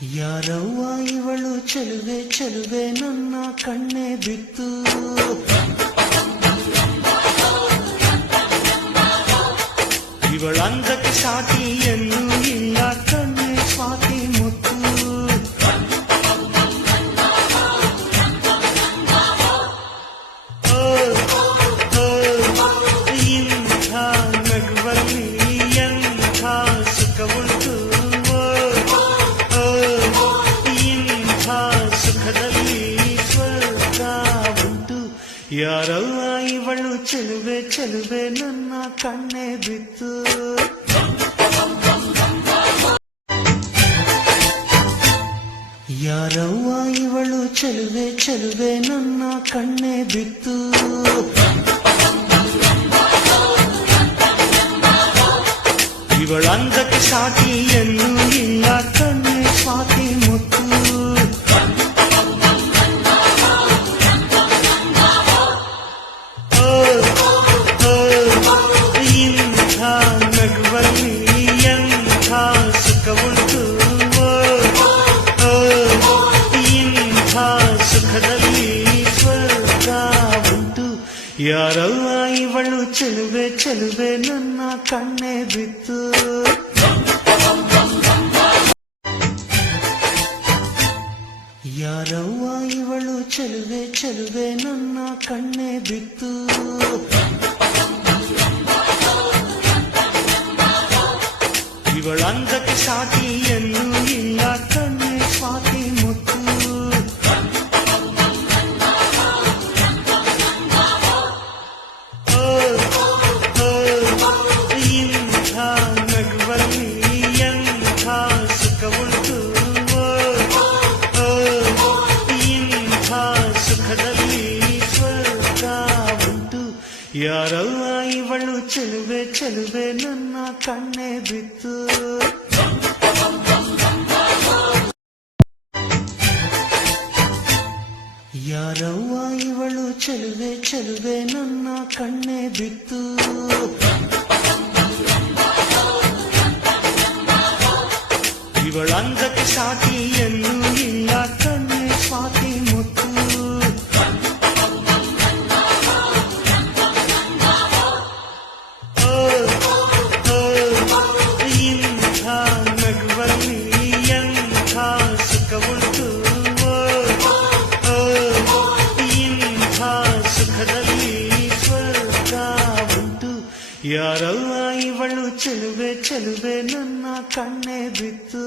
ಯಾರವ್ವ ಇವಳು ಚೆಲುವೆ ಚೆಲುವೆ ನನ್ನ ಕಣ್ಣೆ ಬಿತ್ತು. ಇವಳಂದಕ್ಕೆ ಸಾಟಿ ಎಲ್ಲೂ ಇಲ್ಲ ಕಣ್ಣೆ ಸ್ವಾತಿ ಮುತ್ತು. ಇಂಥ ನಗುವಲ್ಲಿ ಎಂಥ ಸುಖವುಂಟು, ಸುಖದಲ್ಲಿ ಸ್ವರ್ಗ ಉಂಟು. ಯಾರವ್ವ ಇವಳು ಚೆಲುವೆ ಚೆಲುವೆ ನನ್ನ ಕಣ್ಣೆ ಬಿತ್ತು. ಯಾರವ್ವ ಇವಳು ಚೆಲುವೆ ಚೆಲುವೆ ನನ್ನ ಕಣ್ಣೆ ಬಿತ್ತು. ಇವಳಂದಕ್ಕೆ ಸಾಟಿ ಎಲ್ಲೂ ಇಲ್ಲ ಕಣ್ಣೆ ಸ್ವಾತಿ ಮುತ್ತು. ಇಂಥ ನಗುವಲ್ಲಿ ಎಂಥ ಸುಖವುಂಟು, ಇಂಥ ಸುಖದಲ್ಲಿ ಸ್ವರ್ಗ ಉಂಟು. ಯಾರವ್ವ ಇವಳು ಚೆಲುವೆ ಚೆಲುವೆ ನನ್ನ ಕಣ್ಣೆ ಬಿತ್ತು. ಯಾರವ್ವ ಇವಳು ಚೆಲುವೆ ಚೆಲುವೆ ನನ್ನ ಕಣ್ಣೆ ಬಿತ್ತು. ಇವಳಂದಕ್ಕೆ ಸಾಟಿ ಎಲ್ಲೂ ಇಲ್ಲ ಕಣ್ಣೆ ಸ್ವಾತಿ ಮುತ್ತು. ಇಂಥ ನಗುವಲ್ಲಿ ಎಂಥ ಸುಖವುಂಟು, ಇಂಥ ಸುಖದಲ್ಲಿ ಸ್ವರ್ಗ ಉಂಟು. ಯಾರವ್ವ ಇವಳು ಚೆಲುವೆ ಚೆಲುವೆ ನನ್ನ ಕಣ್ಣೆ ಬಿತ್ತು. ಯಾರವ್ವ ಇವಳು ಚೆಲುವೆ ಚೆಲುವೆ ನನ್ನ ಕಣ್ಣೆ ಬಿತ್ತು. ಇವಳಂದಕ್ಕೆ ಸಾಟಿ ಎಲ್ಲೂ ಇಲ್ಲ ಕಣ್ಣೆ ಸ್ವಾತಿ ಮುತ್ತು. ಇಂಥ ನಗುವಲ್ಲಿ ಎಂಥ ಸುಖವುಂಟು, ಇಂಥ ಸುಖದಲ್ಲಿ ಸ್ವರ್ಗ ಉಂಟು. ಯಾರವ್ವ ಇವಳು ಚೆಲುವೆ ಚೆಲುವೆ ನನ್ನ ಕಣ್ಣೆ ಬಿತ್ತು.